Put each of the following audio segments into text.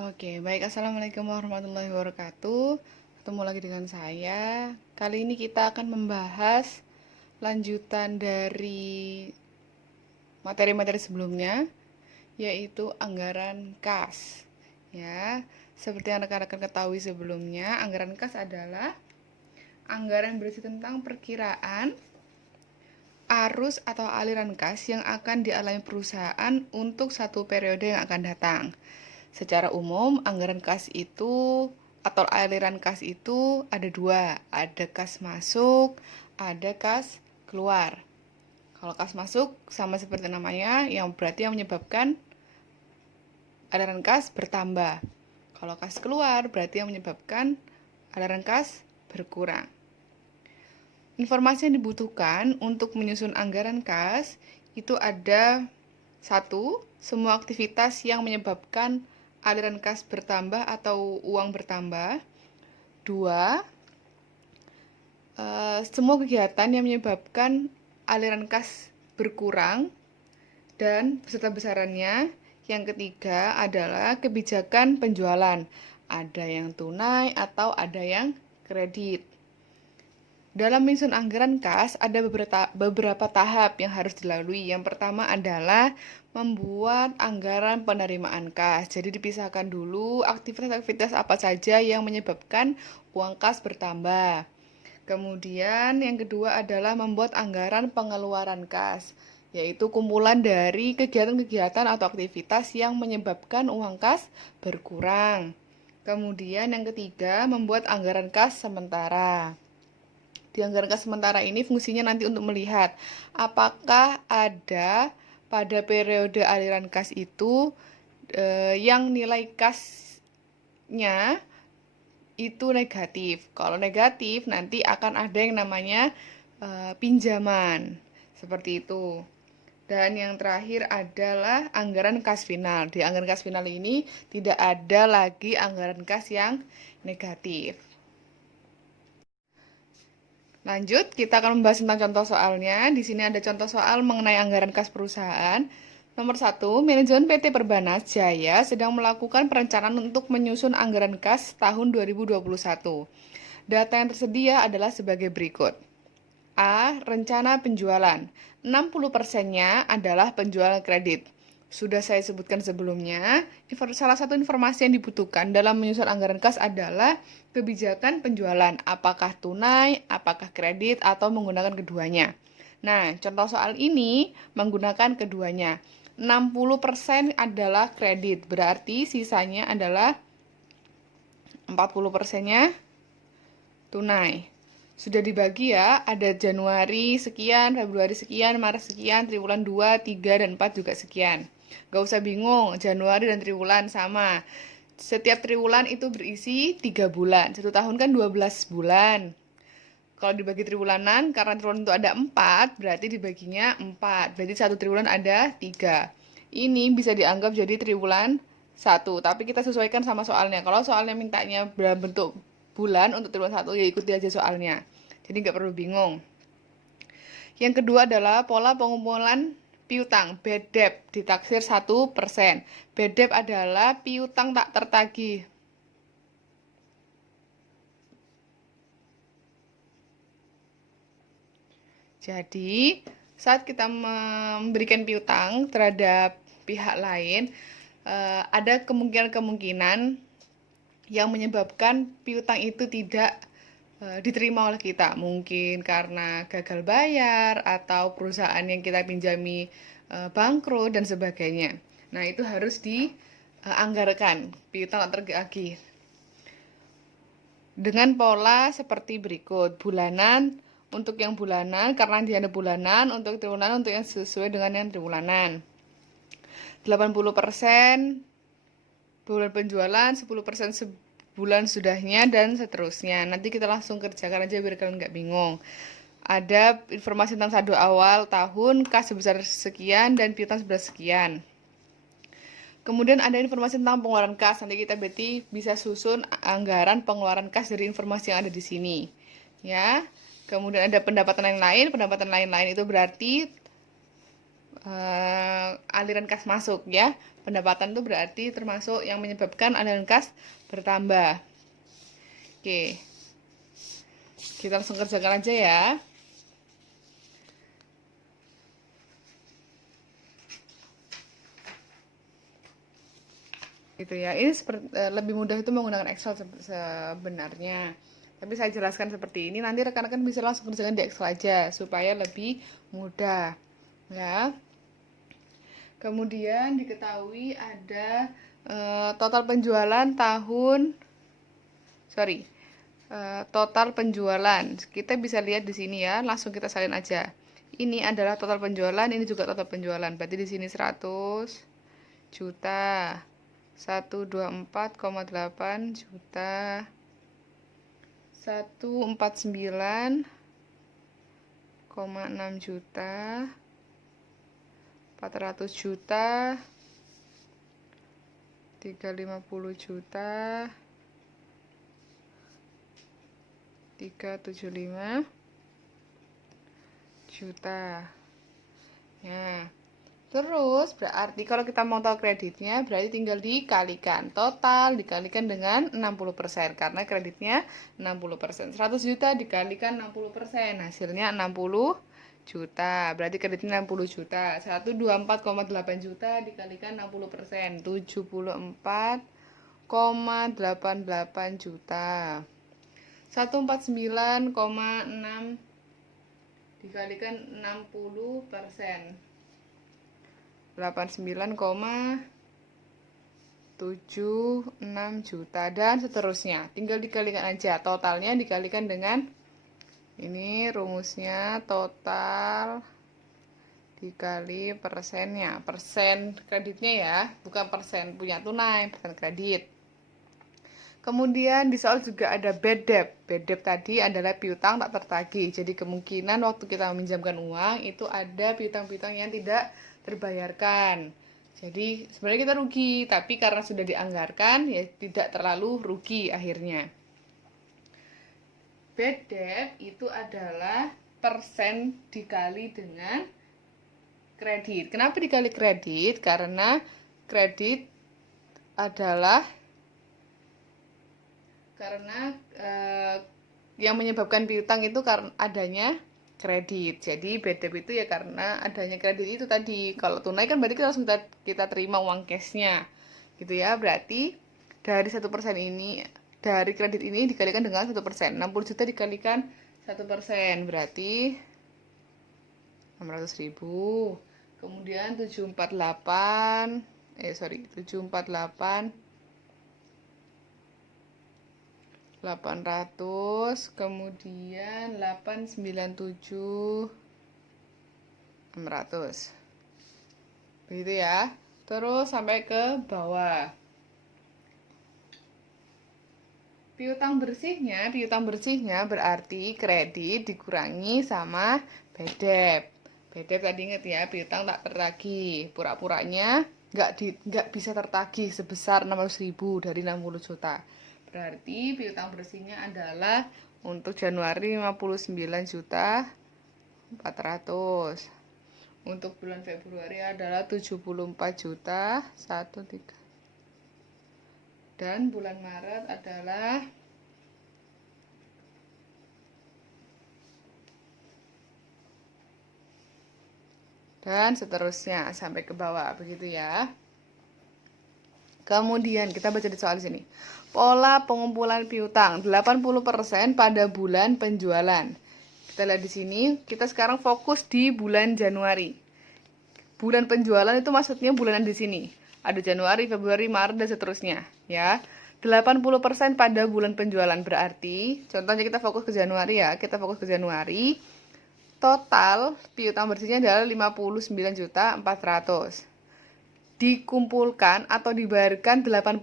Oke, baik. Assalamualaikum warahmatullahi wabarakatuh. Ketemu lagi dengan saya. Kali ini kita akan membahas lanjutan dari materi-materi sebelumnya, yaitu anggaran kas. Ya, seperti yang rekan-rekan ketahui sebelumnya, anggaran kas adalah anggaran yang berisi tentang perkiraan arus atau aliran kas yang akan dialami perusahaan untuk satu periode yang akan datang. Secara umum, anggaran kas itu atau aliran kas itu ada dua, ada kas masuk, ada kas keluar. Kalau kas masuk sama seperti namanya, yang berarti yang menyebabkan aliran kas bertambah. Kalau kas keluar berarti yang menyebabkan aliran kas berkurang. Informasi yang dibutuhkan untuk menyusun anggaran kas itu ada: satu, semua aktivitas yang menyebabkan aliran kas bertambah atau uang bertambah. Dua, semua kegiatan yang menyebabkan aliran kas berkurang dan beserta-besarannya. Yang ketiga adalah kebijakan penjualan. Ada yang tunai atau ada yang kredit. Dalam menyusun anggaran kas, ada beberapa tahap yang harus dilalui. Yang pertama adalah membuat anggaran penerimaan kas. Jadi dipisahkan dulu aktivitas-aktivitas apa saja yang menyebabkan uang kas bertambah. Kemudian yang kedua adalah membuat anggaran pengeluaran kas, yaitu kumpulan dari kegiatan-kegiatan atau aktivitas yang menyebabkan uang kas berkurang. Kemudian yang ketiga, membuat anggaran kas sementara. Di anggaran kas sementara ini fungsinya nanti untuk melihat apakah ada pada periode aliran kas itu yang nilai kasnya itu negatif. Kalau negatif nanti akan ada yang namanya pinjaman. Seperti itu. Dan yang terakhir adalah anggaran kas final. Di anggaran kas final ini tidak ada lagi anggaran kas yang negatif. Lanjut, kita akan membahas tentang contoh soalnya. Di sini ada contoh soal mengenai anggaran kas perusahaan. Nomor 1, manajemen PT Perbanas Jaya sedang melakukan perencanaan untuk menyusun anggaran kas tahun 2021. Data yang tersedia adalah sebagai berikut. A. Rencana penjualan. 60%-nya adalah penjualan kredit. Sudah saya sebutkan sebelumnya, salah satu informasi yang dibutuhkan dalam menyusun anggaran kas adalah kebijakan penjualan, apakah tunai, apakah kredit, atau menggunakan keduanya. Nah, contoh soal ini menggunakan keduanya. 60% adalah kredit, berarti sisanya adalah 40%-nya tunai. Sudah dibagi ya, ada Januari sekian, Februari sekian, Maret sekian, triwulan 2, 3, dan 4 juga sekian. Gak usah bingung, Januari dan triwulan sama. Setiap triwulan itu berisi 3 bulan. Satu tahun kan 12 bulan. Kalau dibagi triwulanan, karena triwulan itu ada 4, berarti dibaginya 4. Berarti satu triwulan ada 3. Ini bisa dianggap jadi triwulan 1, tapi kita sesuaikan sama soalnya. Kalau soalnya mintanya dalam bentuk bulan untuk triwulan 1, ya ikuti aja soalnya. Jadi nggak perlu bingung. Yang kedua adalah pola pengumpulan piutang, bad debt, ditaksir 1%. Bad debt adalah piutang tak tertagih. Jadi, saat kita memberikan piutang terhadap pihak lain, ada kemungkinan-kemungkinan yang menyebabkan piutang itu tidak diterima oleh kita. Mungkin karena gagal bayar atau perusahaan yang kita pinjami bangkrut dan sebagainya. Nah, itu harus dianggarkan, piutang tak tertagih. Dengan pola seperti berikut. Bulanan, untuk yang bulanan, karena dia ada bulanan, untuk triwulan, untuk yang sesuai dengan yang triwulanan. 80% bulan penjualan, 10% sebulan sudahnya, dan seterusnya. Nanti kita langsung kerjakan aja biar kalian nggak bingung. Ada informasi tentang saldo awal tahun, kas sebesar sekian, dan piutang sebesar sekian. Kemudian ada informasi tentang pengeluaran kas. Nanti kita berarti bisa susun anggaran pengeluaran kas dari informasi yang ada di sini. Ya. Kemudian ada pendapatan lain-lain. Pendapatan lain-lain itu berarti aliran kas masuk ya. Pendapatan itu berarti termasuk yang menyebabkan aliran kas bertambah. Oke. Kita langsung kerjakan aja ya. Gitu ya. Ini lebih mudah itu menggunakan Excel sebenarnya. Tapi saya jelaskan seperti ini, nanti rekan-rekan bisa langsung kerjakan di Excel aja supaya lebih mudah. Ya. Kemudian diketahui ada total penjualan total penjualan. Kita bisa lihat di sini ya, langsung kita salin aja. Ini adalah total penjualan, ini juga total penjualan. Berarti di sini 100 juta. 124,8 juta. 149,6 juta. 400 juta, 350 juta, 375 juta. Ya. Terus berarti kalau kita mau tahu kreditnya berarti tinggal dikalikan total dikalikan dengan 60% karena kreditnya 60%. 100 juta dikalikan 60%, hasilnya 60 juta. Berarti kreditnya 60 juta. 124,8 juta dikalikan 60%, 74,88 juta. 149,6 dikalikan 60%. 89,76 juta dan seterusnya. Tinggal dikalikan aja. Totalnya dikalikan dengan ini rumusnya, total dikali persennya. Persen kreditnya ya, bukan persen punya tunai, persen kredit. Kemudian di soal juga ada bad debt. Bad debt tadi adalah piutang tak tertagih. Jadi kemungkinan waktu kita meminjamkan uang itu ada piutang-piutang yang tidak terbayarkan. Jadi sebenarnya kita rugi, tapi karena sudah dianggarkan ya tidak terlalu rugi akhirnya. Bad debt itu adalah persen dikali dengan kredit. Kenapa dikali kredit? Karena kredit adalah yang menyebabkan piutang itu karena adanya kredit. Jadi bad debt itu ya karena adanya kredit itu tadi. Kalau tunai kan berarti kita langsung kita terima uang cashnya, gitu ya. Berarti dari 1% ini, dari kredit ini dikalikan dengan 1%. 60 juta dikalikan 1% berarti 600.000. Kemudian 748 800, kemudian 897 600. Begitu ya. Terus sampai ke bawah. Piutang bersihnya berarti kredit dikurangi sama bad debt. Bad debt tadi ingat ya, piutang tak tertagih. Pura-puranya nggak bisa tertagih sebesar 600.000 dari 60 juta. Berarti piutang bersihnya adalah untuk Januari 59 juta 400. Untuk bulan Februari adalah 74 juta 13. Dan bulan Maret adalah dan seterusnya sampai ke bawah, begitu ya. Kemudian kita baca di soal sini. Pola pengumpulan piutang 80% pada bulan penjualan. Kita lihat di sini, kita sekarang fokus di bulan Januari. Bulan penjualan itu maksudnya bulanan di sini. Ada Januari, Februari, Maret dan seterusnya, ya. 80% pada bulan penjualan berarti, contohnya kita fokus ke Januari ya. Kita fokus ke Januari. Total piutang bersihnya adalah 59.400.000. Dikumpulkan atau dibayarkan 80%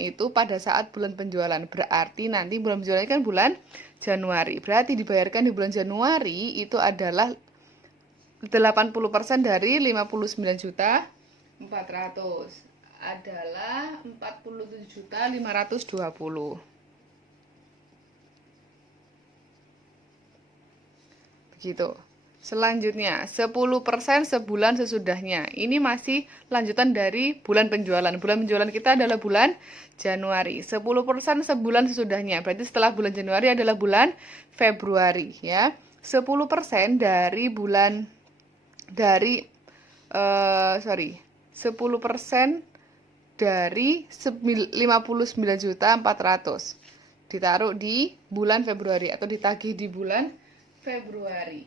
itu pada saat bulan penjualan. Berarti nanti bulan penjualan kan bulan Januari. Berarti dibayarkan di bulan Januari itu adalah 80% dari 59.400.000 adalah 47.520. Begitu. Selanjutnya, 10% sebulan sesudahnya. Ini masih lanjutan dari bulan penjualan. Bulan penjualan kita adalah bulan Januari. 10% sebulan sesudahnya. Berarti setelah bulan Januari adalah bulan Februari, ya. 10% dari bulan dari 10% dari 59.400.000 ditaruh di bulan Februari atau ditagih di bulan Februari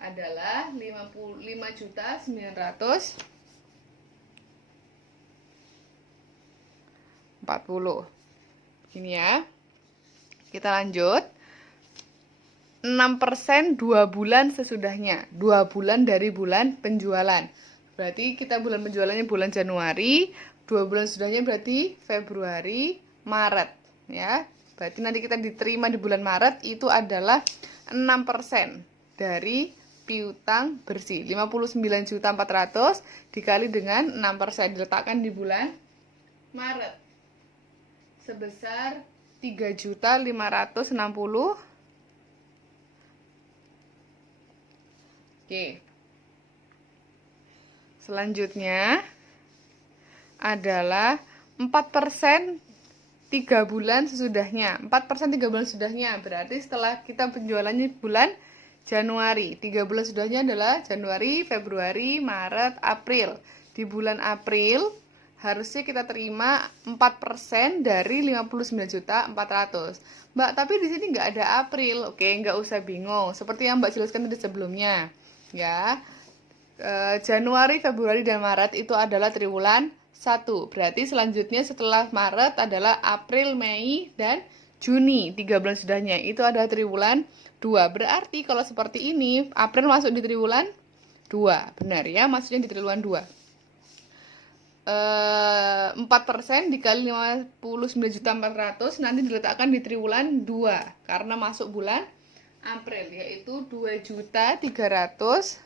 adalah 55.940. Ini ya. Kita lanjut. 6% 2 bulan sesudahnya. 2 bulan dari bulan penjualan. Berarti kita bulan penjualannya bulan Januari, 2 bulan sesudahnya berarti Februari, Maret, ya. Berarti nanti kita diterima di bulan Maret itu adalah 6% dari piutang bersih. 59.400.000 dikali dengan 6% diletakkan di bulan Maret. Sebesar 3.560.000. Oke. Selanjutnya adalah 4% 3 bulan sesudahnya. 4% 3 bulan sesudahnya. Berarti setelah kita penjualannya bulan Januari. 3 bulan sesudahnya adalah Januari, Februari, Maret, April. Di bulan April harusnya kita terima 4% dari 59.400.000. Mbak, tapi di sini nggak ada April. Oke, nggak usah bingung. Seperti yang Mbak jelaskan tadi sebelumnya. Ya, Januari, Februari, dan Maret itu adalah triwulan 1. Berarti selanjutnya setelah Maret adalah April, Mei, dan Juni. 3 bulan sudahnya itu adalah triwulan 2. Berarti kalau seperti ini, April masuk di triwulan 2. Benar ya, maksudnya di triwulan 2. 4% dikali 59.400.000 nanti diletakkan di triwulan 2 karena masuk bulan April, yaitu 2.376.000.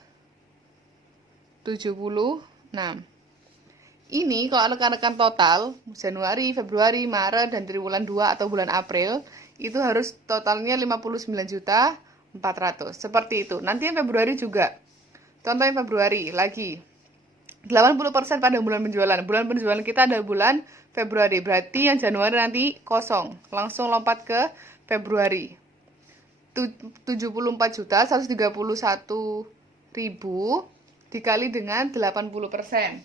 Ini kalau rekan-rekan total Januari, Februari, Maret, dan triwulan 2 atau bulan April itu harus totalnya 59.400.000. Seperti itu. Nanti yang Februari juga. Contoh yang Februari lagi. 80% pada bulan penjualan. Bulan penjualan kita ada bulan Februari. Berarti yang Januari nanti kosong. Langsung lompat ke Februari. 74.131.000 dikali dengan 80%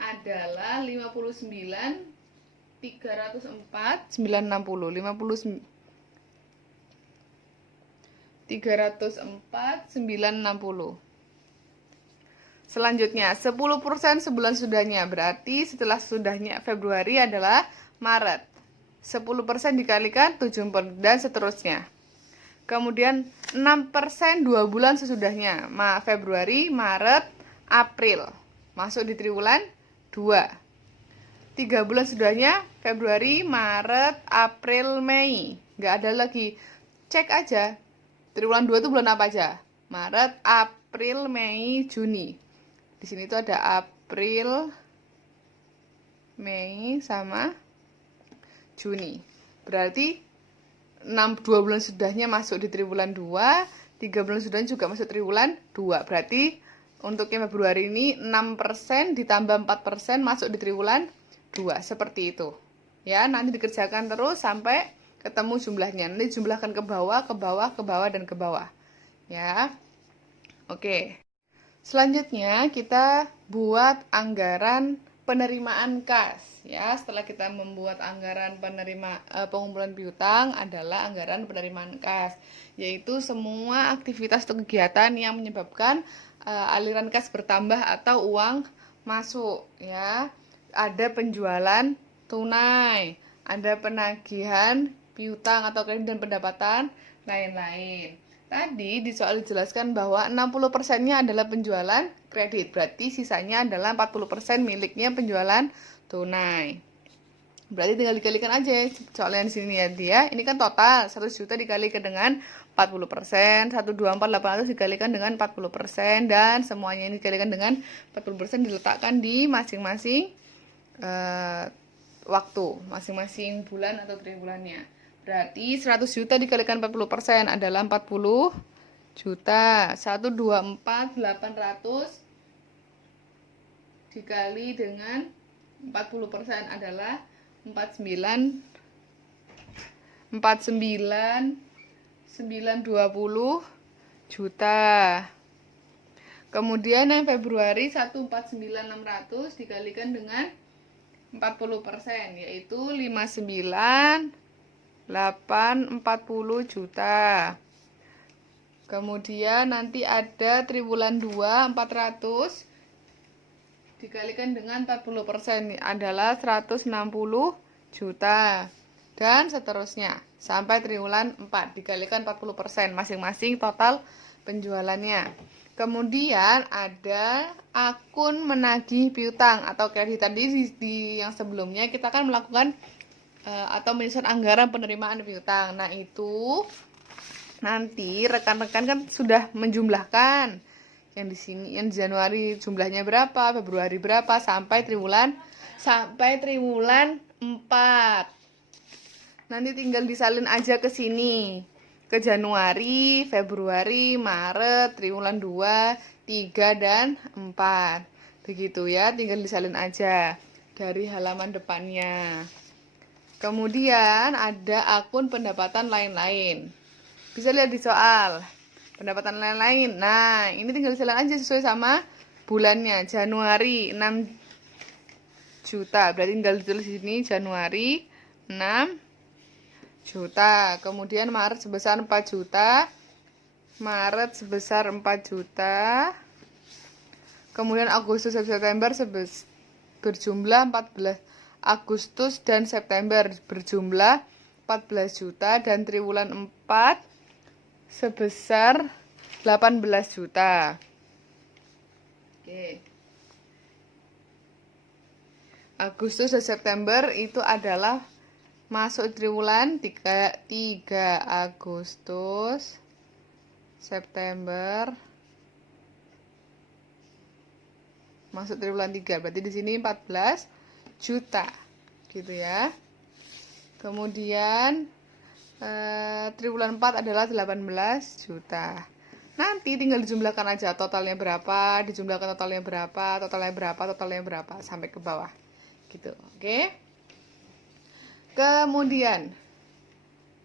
adalah 304.960. Selanjutnya 10% sebulan sudahnya. Berarti setelah sudahnya Februari adalah Maret. 10% dikalikan 7 dan seterusnya. Kemudian 6% 2 bulan sesudahnya. Februari, Maret, April. Masuk di triwulan 2. 3 bulan sesudahnya Februari, Maret, April, Mei. Nggak ada lagi. Cek aja. Triwulan 2 itu bulan apa aja? Maret, April, Mei, Juni. Di sini itu ada April, Mei, sama Juni. Berarti 2 bulan sudahnya masuk di triwulan 2, 3 bulan sudahnya juga masuk triwulan 2. Berarti untuk yang Februari ini 6% ditambah 4% masuk di triwulan 2. Seperti itu. Ya, nanti dikerjakan terus sampai ketemu jumlahnya. Nanti jumlahkan ke bawah, ke bawah, ke bawah, dan ke bawah. Ya. Oke. Selanjutnya kita buat anggaran penerimaan kas. Ya, setelah kita membuat anggaran pengumpulan piutang adalah anggaran penerimaan kas, yaitu semua aktivitas atau kegiatan yang menyebabkan aliran kas bertambah atau uang masuk. Ya, ada penjualan tunai, ada penagihan piutang atau kredit dan pendapatan lain-lain. Tadi di soal dijelaskan bahwa 60%-nya adalah penjualan kredit. Berarti sisanya adalah 40% miliknya penjualan tunai. Berarti tinggal dikalikan aja soalnya di sini ya dia. Ini kan total 100 juta dikalikan dengan 40%, 124.800 dikalikan dengan 40% dan semuanya ini dikalikan dengan 40% diletakkan di masing-masing waktu, masing-masing bulan atau triwulannya. Berarti 100 juta dikalikan 40% adalah 40 juta. 124.800 dikali dengan 40% adalah 49.920 juta. Kemudian yang Februari 149.600 dikalikan dengan 40%, yaitu 59.840 juta. Kemudian nanti ada triwulan 2 400 dikalikan dengan 40% adalah 160 juta. Dan seterusnya sampai triwulan 4 dikalikan 40%, masing-masing total penjualannya. Kemudian ada akun menagih piutang atau kredit. Tadi di yang sebelumnya kita kan melakukan atau menyusun anggaran penerimaan piutang. Nah, itu nanti rekan-rekan kan sudah menjumlahkan yang di sini, yang di Januari jumlahnya berapa, Februari berapa, sampai triwulan 4. Nanti tinggal disalin aja ke sini, ke Januari, Februari, Maret, triwulan 2, 3, dan 4. Begitu ya, tinggal disalin aja dari halaman depannya. Kemudian ada akun pendapatan lain-lain. Bisa lihat di soal. Pendapatan lain-lain. Nah, ini tinggal disalin aja sesuai sama bulannya. Januari 6 juta. Berarti tinggal ditulis di sini Januari 6 juta. Kemudian Maret sebesar 4 juta. Maret sebesar 4 juta. Kemudian Agustus dan September berjumlah 14. Agustus dan September berjumlah 14 juta dan triwulan 4 sebesar 18 juta. Oke. Agustus dan September itu adalah masuk triwulan 3 Agustus, September masuk triwulan 3. Berarti di sini 14 juta. Gitu ya. Kemudian triwulan 4 adalah 18 juta. Nanti tinggal dijumlahkan aja totalnya berapa, dijumlahkan totalnya berapa, totalnya berapa sampai ke bawah. Gitu. Oke. Kemudian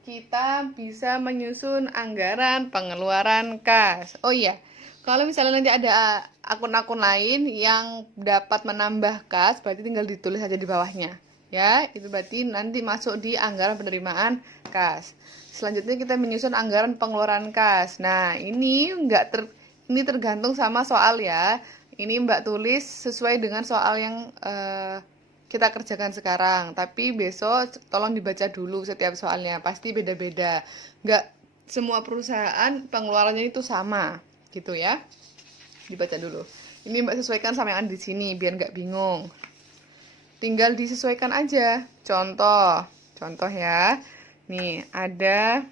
kita bisa menyusun anggaran pengeluaran kas. Oh iya, kalau misalnya nanti ada akun-akun lain yang dapat menambah kas, berarti tinggal ditulis aja di bawahnya. Ya, itu berarti nanti masuk di anggaran penerimaan kas. Selanjutnya kita menyusun anggaran pengeluaran kas. Nah, ini ini tergantung sama soal ya. Ini Mbak tulis sesuai dengan soal yang kita kerjakan sekarang. Tapi besok tolong dibaca dulu setiap soalnya. Pasti beda-beda. Nggak semua perusahaan pengeluarannya itu sama, gitu ya. Dibaca dulu. Ini Mbak sesuaikan sama yang ada di sini biar nggak bingung. Tinggal disesuaikan aja. Contoh ya. Nih, ada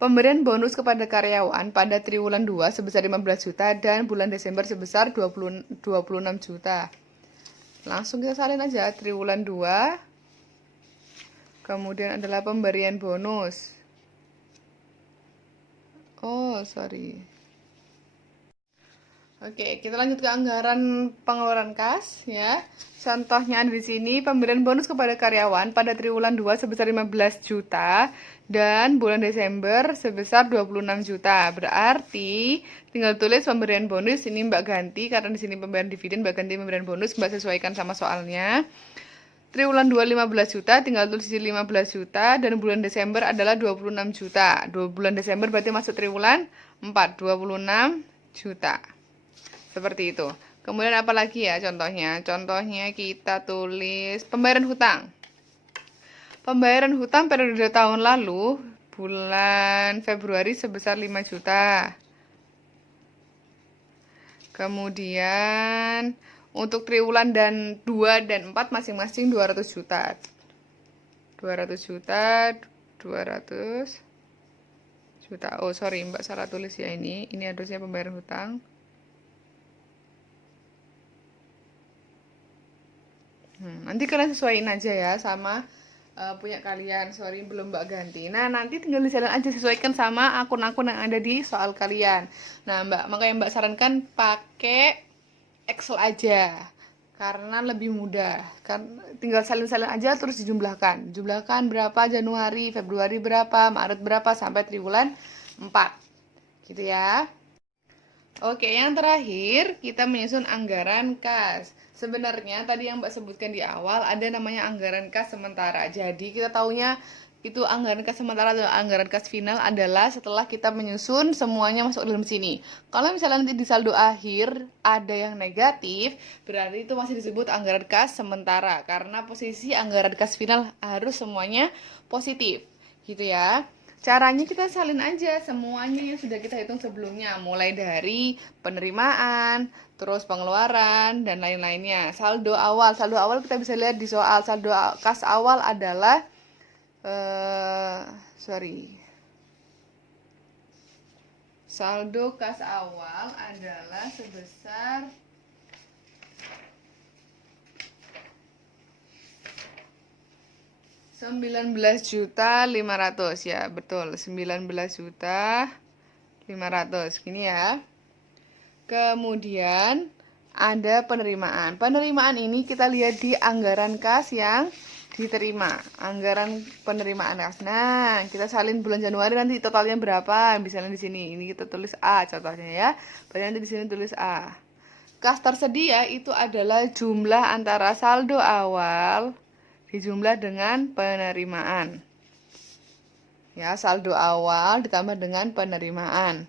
pemberian bonus kepada karyawan pada triwulan 2 sebesar 15 juta dan bulan Desember sebesar 26 juta. Langsung kita salin aja triwulan 2. Kemudian adalah pemberian bonus. Oh, sorry. Oke, kita lanjut ke anggaran pengeluaran kas ya. Contohnya di sini pemberian bonus kepada karyawan pada triwulan 2 sebesar 15 juta dan bulan Desember sebesar 26 juta. Berarti tinggal tulis pemberian bonus ini Mbak ganti karena di sini pemberian dividen Mbak ganti pemberian bonus, Mbak sesuaikan sama soalnya. Triwulan 2 15 juta, tinggal tulis di 15 juta dan bulan Desember adalah 26 juta. Bulan Desember berarti masuk triwulan 4, 26 juta. Seperti itu. Kemudian apa lagi ya contohnya? Contohnya kita tulis pembayaran hutang. Pembayaran hutang periode tahun lalu bulan Februari sebesar 5 juta. Kemudian untuk triwulan 2 dan 4 masing-masing 200 juta. 200 juta, 200 juta. Oh, sorry, Mbak salah tulis ya ini. Ini harusnya pembayaran hutang. Nanti kalian sesuaiin aja ya sama punya kalian. Sorry belum Mbak ganti. Nah, nanti tinggal disalin aja, sesuaikan sama akun-akun yang ada di soal kalian. Nah, Mbak, makanya Mbak sarankan pakai Excel aja. Karena lebih mudah. Kan tinggal salin-salin aja terus dijumlahkan. Jumlahkan berapa Januari, Februari berapa, Maret berapa sampai triwulan 4. Gitu ya. Oke, yang terakhir kita menyusun anggaran kas. Sebenarnya tadi yang Mbak sebutkan di awal ada namanya anggaran kas sementara. Jadi kita taunya itu anggaran kas sementara atau anggaran kas final adalah setelah kita menyusun semuanya masuk dalam sini. Kalau misalnya nanti di saldo akhir ada yang negatif, berarti itu masih disebut anggaran kas sementara karena posisi anggaran kas final harus semuanya positif. Gitu ya. Caranya kita salin aja semuanya yang sudah kita hitung sebelumnya, mulai dari penerimaan, terus pengeluaran, dan lain-lainnya. Saldo awal kita bisa lihat di soal. Saldo kas awal adalah, saldo kas awal adalah sebesar 19.500.000 ya, betul. 19.500.000 gini ya. Kemudian ada penerimaan. Penerimaan ini kita lihat di anggaran kas yang diterima. Anggaran penerimaan kas. Nah, kita salin bulan Januari nanti totalnya berapa? Misalnya di sini. Ini kita tulis A contohnya ya. Berarti nanti di sini tulis A. Kas tersedia itu adalah jumlah antara saldo awal dijumlah dengan penerimaan. Ya, saldo awal ditambah dengan penerimaan.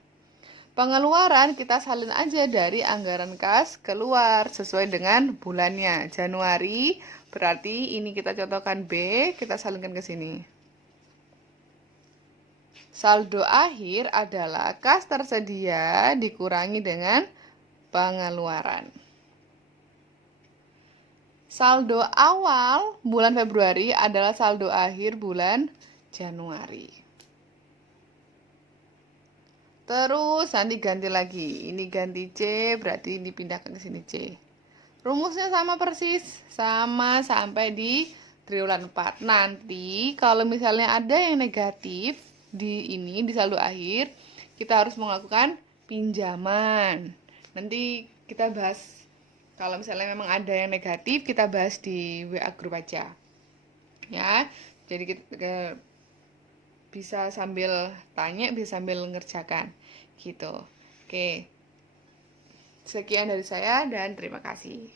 Pengeluaran kita salin aja dari anggaran kas keluar sesuai dengan bulannya. Januari berarti ini kita contohkan B, kita salinkan ke sini. Saldo akhir adalah kas tersedia dikurangi dengan pengeluaran. Saldo awal bulan Februari adalah saldo akhir bulan Januari. Terus nanti ganti lagi. Ini ganti C, berarti dipindahkan ke sini C. Rumusnya sama persis, sama sampai di triwulan 4. Nanti kalau misalnya ada yang negatif di saldo akhir, kita harus melakukan pinjaman. Nanti kita bahas. Kalau misalnya memang ada yang negatif, kita bahas di WA grup aja. Ya, jadi kita bisa sambil tanya, bisa sambil ngerjakan. Gitu. Oke. Sekian dari saya dan terima kasih.